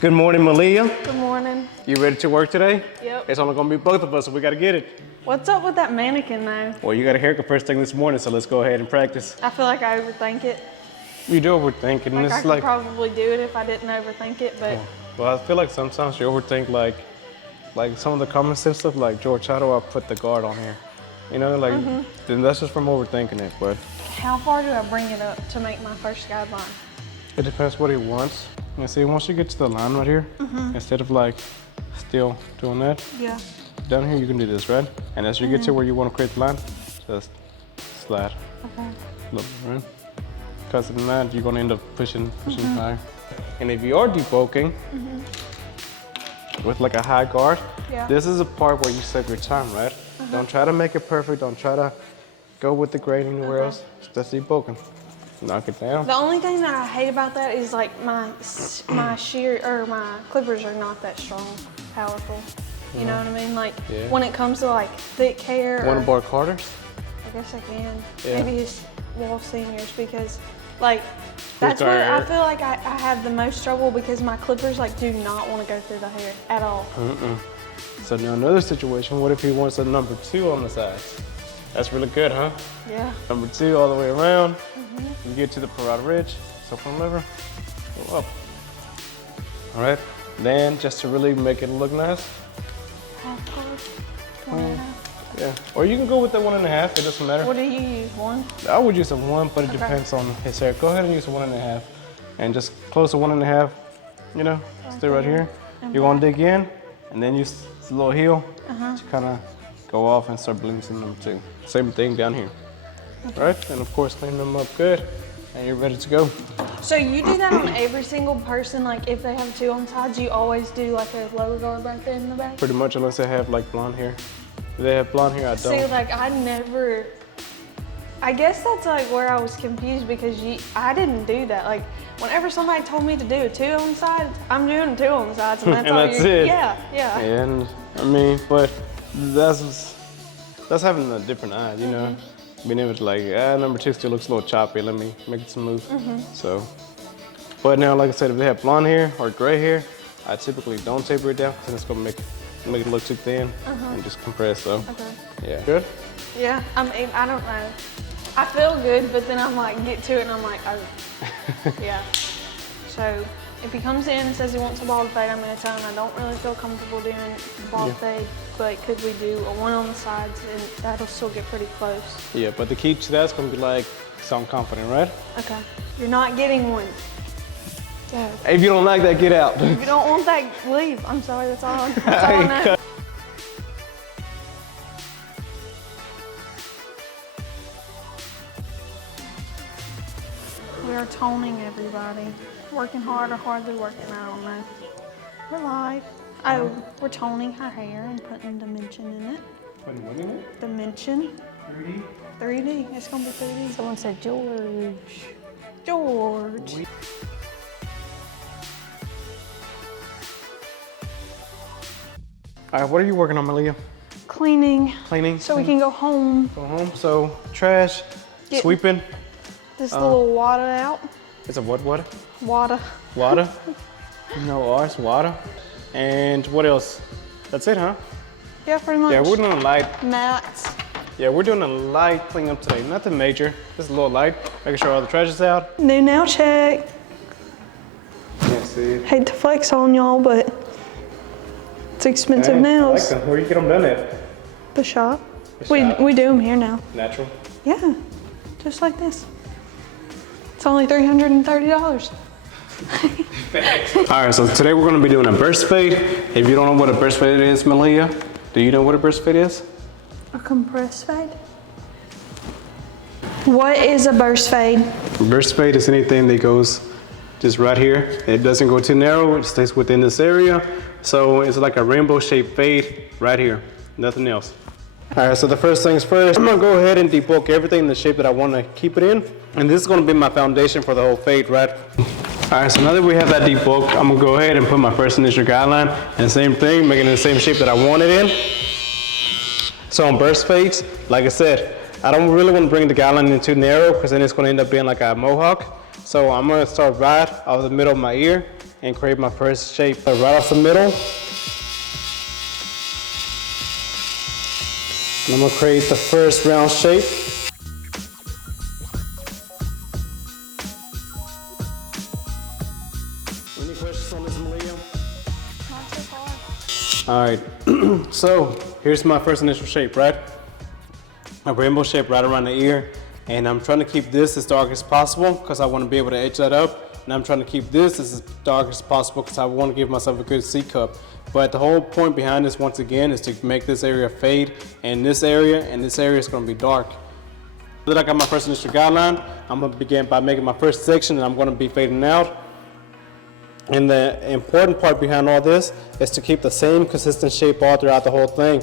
Good morning, Malia. Good morning. You ready to work today? Yep. It's only gonna be both of us, so we gotta get it. What's up with that mannequin though? Well, you got a haircut first thing this morning, so let's go ahead and practice. I feel like I overthink it. You do overthink, and Like I it's could like, probably do it if I didn't overthink it, but well, I feel like sometimes you overthink like some of the common sense stuff, like George, how do I put the guard on here? You know, like, then that's just from overthinking it, but how far do I bring it up to make my first guideline? it depends what he wants. You see, once you get to the line right here, instead of like still doing that, Yeah. down here you can do this, right? And as you get to where you want to create the line, just slide Okay. a little bit, right? Because in that, you're going to end up pushing higher. And if you are debulking with like a high guard, Yeah. this is a part where you save your time, right? Don't try to make it perfect. Don't try to go with the grain anywhere else. Just debulking. Knock it down. The only thing that I hate about that is like my shear or my clippers are not that strong, powerful. You know what I mean? Like Yeah. when it comes to like thick hair. Want or- to bark harder? I guess I can. Yeah. Maybe it's Wolf Seniors because like that's our where I hair? feel like I have the most trouble because my clippers like do not want to go through the hair at all. So now another situation, what if he wants a number 2 on the sides? That's really good, huh? Yeah. Number 2 all the way around. You get to the parotid ridge, suffering liver, go up. All right, then just to really make it look nice, Half card. 1.5. yeah. Or you can go with the 1.5, it doesn't matter. What do you use? 1? I would use a 1, but it Okay. depends on his hair. Go ahead and use a 1.5. And just close to 1.5, you know, stay right here. And You're gonna dig in, and then use a little heel Uh-huh. to kind of go off and start bleeding some number 2. Same thing down here, right? And of course, clean them up good, and you're ready to go. So you do that on every single person? Like if they have 2 on sides, you always do like a lower guard right there in the back? Pretty much, unless they have like blonde hair. If they have blonde hair, I don't. See, like I guess that's like where I was confused because I didn't do that. Like whenever somebody told me to do a 2 on the side, I'm doing 2 on the sides and that's And all that's you it. Yeah. And I mean, but that's having a different eye, you know? Being able to like, number 2 still looks a little choppy, let me make it smooth. So, but now, like I said, if they have blonde hair or gray hair, I typically don't taper it down because it's gonna make it look too thin and just compress, so. Okay. Yeah. Good? Yeah. I mean, I don't know. I feel good, but then I'm like, get to it and I'm like, oh, yeah. So if he comes in and says he wants a bald fade, I'm gonna tell him I don't really feel comfortable doing a bald fade, but could we do a 1 on the sides and that'll still get pretty close. Yeah, but the key to that's gonna be like, sound confident, right? Okay. You're not getting one. Go. If you don't like that, get out. If you don't want that, leave. I'm sorry, that's all I know. We are toning everybody. Working hard or hardly working, I don't know. We're live. Oh, we're toning her hair and putting dimension in it. Putting what in it? Dimension. 3D? 3D. It's gonna be 3D. Someone said George. George. All right, what are you working on, Malia? Cleaning Cleaning? so we can go home. Go home. So, trash, Get- sweeping. This little water out. It's a what water? Water. Water. No R's, water. And what else? That's it, huh? Yeah, pretty much. Yeah, we're doing a light. Mats. Yeah, we're doing a light cleanup today. Nothing major. Just a little light. Making sure all the trash is out. New nail check. Can't see it. Hate to flex on y'all, but it's expensive Hey, I like nails. them. Where you get them done at? The shop. The We shop. do them here now. Natural. Yeah, just like this. It's only $330. All right, so today we're gonna be doing a burst fade. If you don't know what a burst fade is, Malia, do you know what a burst fade is? A compressed fade. What is a burst fade? Burst fade is anything that goes just right here. It doesn't go too narrow, it stays within this area. So it's like a rainbow shaped fade right here, nothing else. All right, so the first things first, I'm gonna go ahead and debulk everything in the shape that I wanna keep it in. And this is gonna be my foundation for the whole fade, right? All right, so now that we have that debulk, I'm gonna go ahead and put my first initial guideline, and same thing, making it the same shape that I want it in. So on burst fades, like I said, I don't really want to bring the guideline in too narrow because then it's going to end up being like a mohawk. So I'm going to start right off the middle of my ear and create my first shape right off the middle. And I'm gonna create the first round shape. Any questions on this, Malia? Not so far. All right, so here's my first initial shape, right? A rainbow shape right around the ear. And I'm trying to keep this as dark as possible because I want to be able to edge that up. And I'm trying to keep this as dark as possible because I want to give myself a good C cup. But the whole point behind this, once again, is to make this area fade, and this area is going to be dark. Now that I got my first initial guideline, I'm going to begin by making my first section, and I'm going to be fading out. And the important part behind all this is to keep the same consistent shape all throughout the whole thing.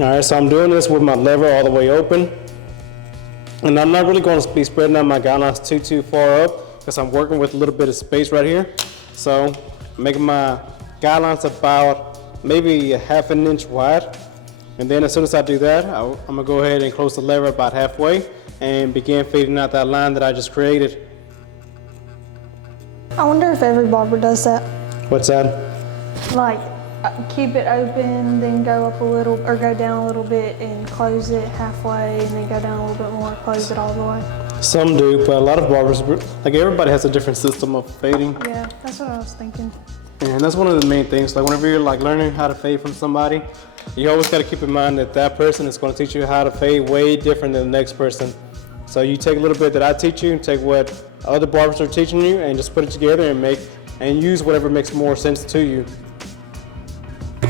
All right, so I'm doing this with my lever all the way open. And I'm not really going to be spreading out my guidelines too far up because I'm working with a little bit of space right here. So I'm making my guidelines about maybe a ½ an inch wide. And then as soon as I do that, I'm gonna go ahead and close the lever about halfway and begin fading out that line that I just created. I wonder if every barber does that. What's that? Like, keep it open, then go up a little, or go down a little bit and close it halfway, and then go down a little bit more, close it all the way. Some do, but a lot of barbers, like everybody has a different system of fading. Yeah, that's what I was thinking. And that's one of the main things. Like whenever you're like learning how to fade from somebody, you always got to keep in mind that that person is going to teach you how to fade way different than the next person. So you take a little bit that I teach you, take what other barbers are teaching you, and just put it together and use whatever makes more sense to you.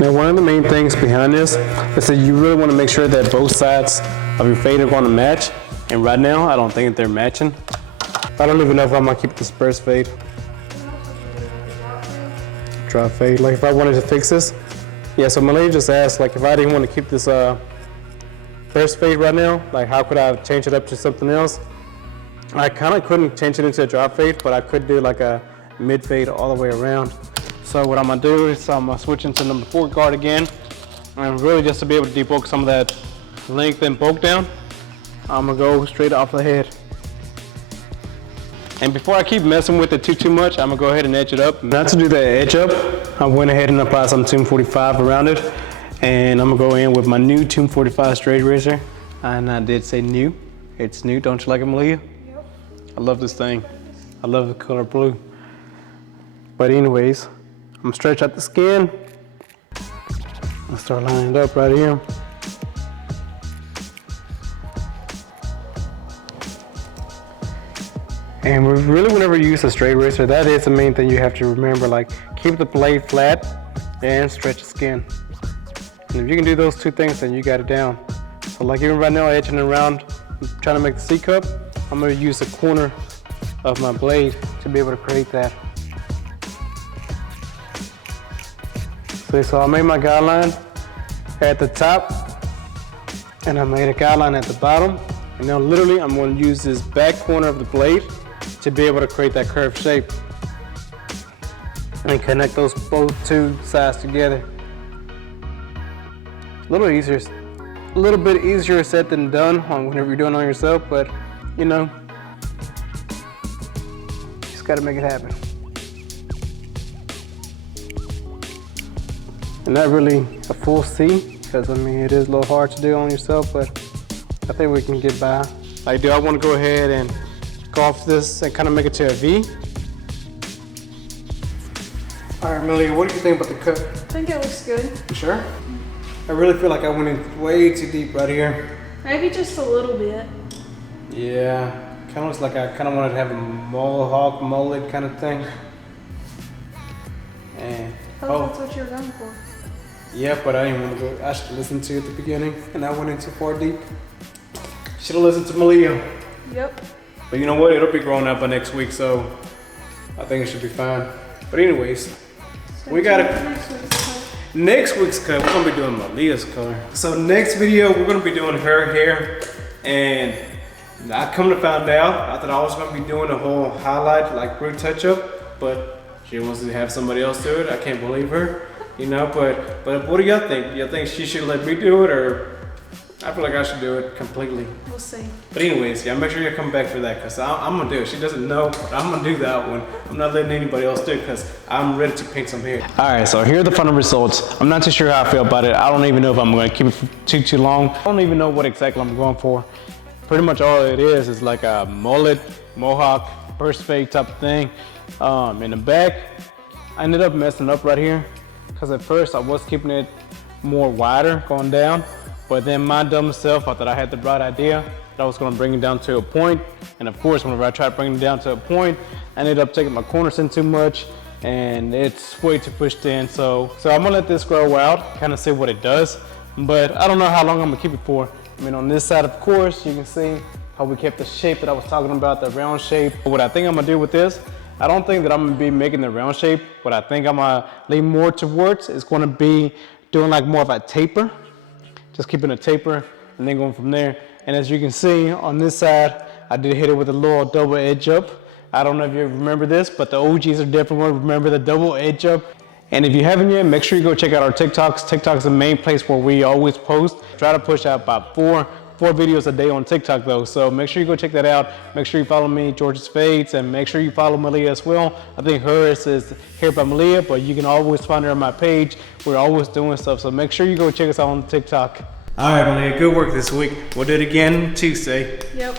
Now, one of the main things behind this is that you really want to make sure that both sides of your fade are going to match. And right now, I don't think they're matching. I don't even know if I'm going to keep this first fade. Drop fade. Like if I wanted to fix this. Yeah, so Malia just asked, like if I didn't want to keep this first fade right now, like how could I change it up to something else? I kind of couldn't change it into a drop fade, but I could do like a mid fade all the way around. So what I'm gonna do is I'm gonna switch into number 4 guard again, and really just to be able to debulk some of that length and bulk down, I'm gonna go straight off the head. And before I keep messing with it too much, I'm gonna go ahead and edge it up. Not to do the edge up, I went ahead and applied some Tomb 45 around it, and I'm gonna go in with my new Tomb 45 straight razor. And I did say new. It's new, don't you like it, Malia? Yep. I love this thing. I love the color blue. But anyways, I'm gonna stretch out the skin. I'll start lining it up right here. And really, whenever you use a straight razor, that is the main thing you have to remember. Like, keep the blade flat and stretch the skin. And if you can do those two things, then you got it down. So like even right now, edging around, trying to make the C cup, I'm gonna use the corner of my blade to be able to create that. So I made my guideline at the top, and I made a guideline at the bottom. And now literally I'm going to use this back corner of the blade to be able to create that curved shape and connect those both two sides together. A little bit easier said than done whenever you're doing it on yourself, but you know, just got to make it happen. And not really a full C, because I mean, it is a little hard to do on yourself, but I think we can get by. Like, do I want to go ahead and go off this and kind of make it to a V? All right, Malia, what do you think about the cut? I think it looks good. You sure? I really feel like I went in way too deep right here. Maybe just a little bit. Yeah, kind of looks like I kind of wanted to have a mohawk mullet kind of thing. And I thought that's what you were going for. Yeah, but I didn't want to go. I should have listened to it at the beginning, and I went in too far deep. Should have listened to Malia. Yep. But you know what? It'll be growing out by next week, so I think it should be fine. But anyways, we got next week's cut. We're gonna be doing Malia's color. So next video, we're gonna be doing her hair, and I come to find out, I thought I was gonna be doing a whole highlight, like root touch up, but she wants to have somebody else do it. I can't believe her, you know. But what do y'all think? Do y'all think she should let me do it, or I feel like I should do it completely. We'll see. But anyways, yeah, make sure you come back for that because I'm gonna do it. She doesn't know, but I'm gonna do that one. I'm not letting anybody else do it because I'm ready to paint some hair. All right, so here are the final results. I'm not too sure how I feel about it. I don't even know if I'm gonna keep it for too long. I don't even know what exactly I'm going for. Pretty much all it is like a mullet, mohawk, burst fade type of thing. In the back, I ended up messing up right here because at first I was keeping it more wider going down. But then my dumb self, I thought I had the right idea that I was gonna bring it down to a point. And of course, whenever I tried to bring it down to a point, I ended up taking my corners in too much and it's way too pushed in. So I'm gonna let this grow out, kind of see what it does. But I don't know how long I'm gonna keep it for. I mean, on this side, of course, you can see how we kept the shape that I was talking about, the round shape. What I think I'm gonna do with this, I don't think that I'm gonna be making the round shape. What I think I'm gonna lean more towards is gonna be doing like more of a taper. Just keeping a taper and then going from there. And as you can see on this side, I did hit it with a little double edge up. I don't know if you remember this, but the OGs are definitely going to remember the double edge up. And if you haven't yet, make sure you go check out our TikToks. TikTok's the main place where we always post. Try to push out about four videos a day on TikTok though. So make sure you go check that out. Make sure you follow me, George's Fades, and make sure you follow Malia as well. I think hers is Hair by Malia, but you can always find her on my page. We're always doing stuff. So make sure you go check us out on TikTok. All right, Malia, good work this week. We'll do it again Tuesday. Yep.